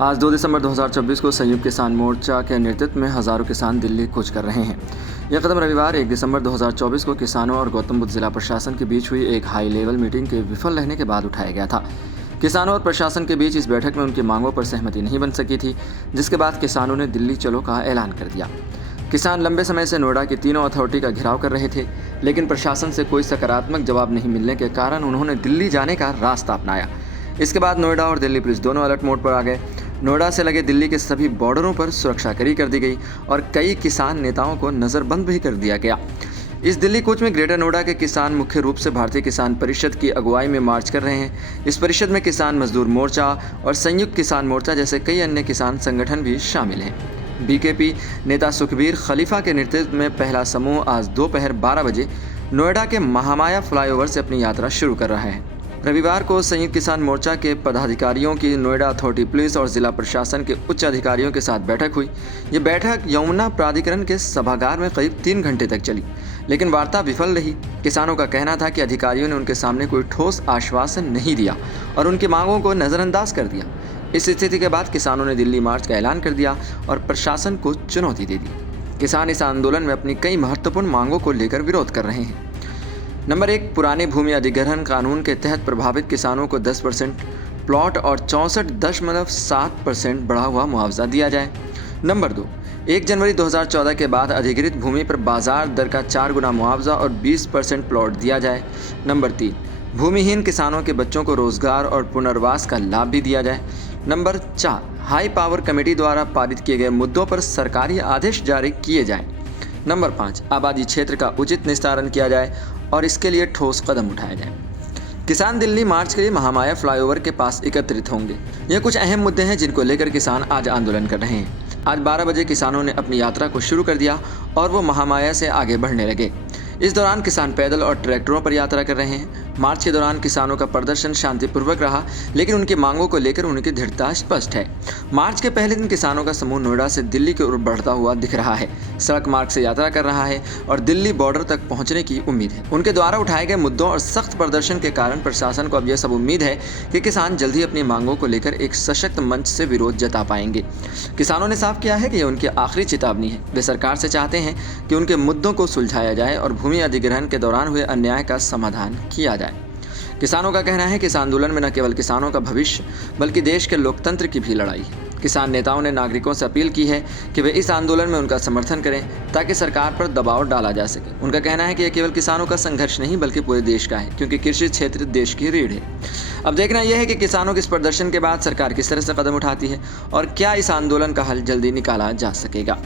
आज 2 दिसंबर 2024 को संयुक्त किसान मोर्चा के नेतृत्व में हज़ारों किसान दिल्ली कूच कर रहे हैं। यह कदम रविवार 1 दिसंबर 2024 को किसानों और गौतम बुद्ध जिला प्रशासन के बीच हुई एक हाई लेवल मीटिंग के विफल रहने के बाद उठाया गया था। किसानों और प्रशासन के बीच इस बैठक में उनकी मांगों पर सहमति नहीं बन सकी थी, जिसके बाद किसानों ने दिल्ली चलो का ऐलान कर दिया। किसान लंबे समय से नोएडा की तीनों अथॉरिटी का घेराव कर रहे थे, लेकिन प्रशासन से कोई सकारात्मक जवाब नहीं मिलने के कारण उन्होंने दिल्ली जाने का रास्ता अपनाया। इसके बाद नोएडा और दिल्ली पुलिस दोनों अलर्ट मोड पर आ गए। नोएडा से लगे दिल्ली के सभी बॉर्डरों पर सुरक्षाकर्मी कर दी गई और कई किसान नेताओं को नज़रबंद भी कर दिया गया। इस दिल्ली कूच में ग्रेटर नोएडा के किसान मुख्य रूप से भारतीय किसान परिषद की अगुवाई में मार्च कर रहे हैं। इस परिषद में किसान मजदूर मोर्चा और संयुक्त किसान मोर्चा जैसे कई अन्य किसान संगठन भी शामिल हैं। बीकेपी नेता सुखबीर खलीफा के नेतृत्व में पहला समूह आज दोपहर 12 बजे नोएडा के महामाया फ्लाईओवर से अपनी यात्रा शुरू कर रहा है। रविवार को संयुक्त किसान मोर्चा के पदाधिकारियों की नोएडा अथॉरिटी पुलिस और जिला प्रशासन के उच्च अधिकारियों के साथ बैठक हुई। ये बैठक यमुना प्राधिकरण के सभागार में करीब 3 घंटे तक चली, लेकिन वार्ता विफल रही। किसानों का कहना था कि अधिकारियों ने उनके सामने कोई ठोस आश्वासन नहीं दिया और उनकी मांगों को नज़रअंदाज कर दिया। इस स्थिति के बाद किसानों ने दिल्ली मार्च का ऐलान कर दिया और प्रशासन को चुनौती दे दी। किसान इस आंदोलन में अपनी कई महत्वपूर्ण मांगों को लेकर विरोध कर रहे हैं। नंबर 1, पुराने भूमि अधिग्रहण कानून के तहत प्रभावित किसानों को 10% प्लॉट और 64.7% बढ़ा हुआ मुआवजा दिया जाए। नंबर 2, 1 जनवरी 2014 के बाद अधिग्रहित भूमि पर बाजार दर का 4 गुना मुआवजा और 20% प्लॉट दिया जाए। नंबर 3, भूमिहीन किसानों के बच्चों को रोजगार और पुनर्वास का लाभ भी दिया जाए। नंबर 4, हाई पावर कमेटी द्वारा पारित किए गए मुद्दों पर सरकारी आदेश जारी किए जाएं। नंबर 5, आबादी क्षेत्र का उचित निस्तारण किया जाए और इसके लिए ठोस कदम उठाए जाएं। किसान दिल्ली मार्च के लिए महामाया फ्लाईओवर के पास एकत्रित होंगे। ये कुछ अहम मुद्दे हैं जिनको लेकर किसान आज आंदोलन कर रहे हैं। आज 12 बजे किसानों ने अपनी यात्रा को शुरू कर दिया और वो महामाया से आगे बढ़ने लगे। इस दौरान किसान पैदल और ट्रैक्टरों पर यात्रा कर रहे हैं। मार्च के दौरान किसानों का प्रदर्शन शांतिपूर्वक रहा, लेकिन उनकी मांगों को लेकर उनकी दृढ़ता स्पष्ट है। मार्च के पहले दिन किसानों का समूह नोएडा से दिल्ली की ओर बढ़ता हुआ दिख रहा है, सड़क मार्ग से यात्रा कर रहा है और दिल्ली बॉर्डर तक पहुंचने की उम्मीद है। उनके द्वारा उठाए गए मुद्दों और सख्त प्रदर्शन के कारण प्रशासन को अब यह सब उम्मीद है कि किसान जल्द ही अपनी मांगों को लेकर एक सशक्त मंच से विरोध जता पाएंगे। किसानों ने साफ किया है कि यह उनकी आखिरी चेतावनी है। वे सरकार से चाहते हैं कि उनके मुद्दों को सुलझाया जाए और भूमि अधिग्रहण के दौरान हुए अन्याय का समाधान किया जाए। किसानों का कहना है कि इस आंदोलन में न केवल किसानों का भविष्य बल्कि देश के लोकतंत्र की भी लड़ाई है। किसान नेताओं ने नागरिकों से अपील की है कि वे इस आंदोलन में उनका समर्थन करें ताकि सरकार पर दबाव डाला जा सके। उनका कहना है कि यह केवल किसानों का संघर्ष नहीं बल्कि पूरे देश का है, क्योंकि कृषि क्षेत्र देश की रीढ़ है। अब देखना यह है कि किसानों के इस प्रदर्शन के बाद सरकार किस तरह से कदम उठाती है और क्या इस आंदोलन का हल जल्दी निकाला जा सकेगा।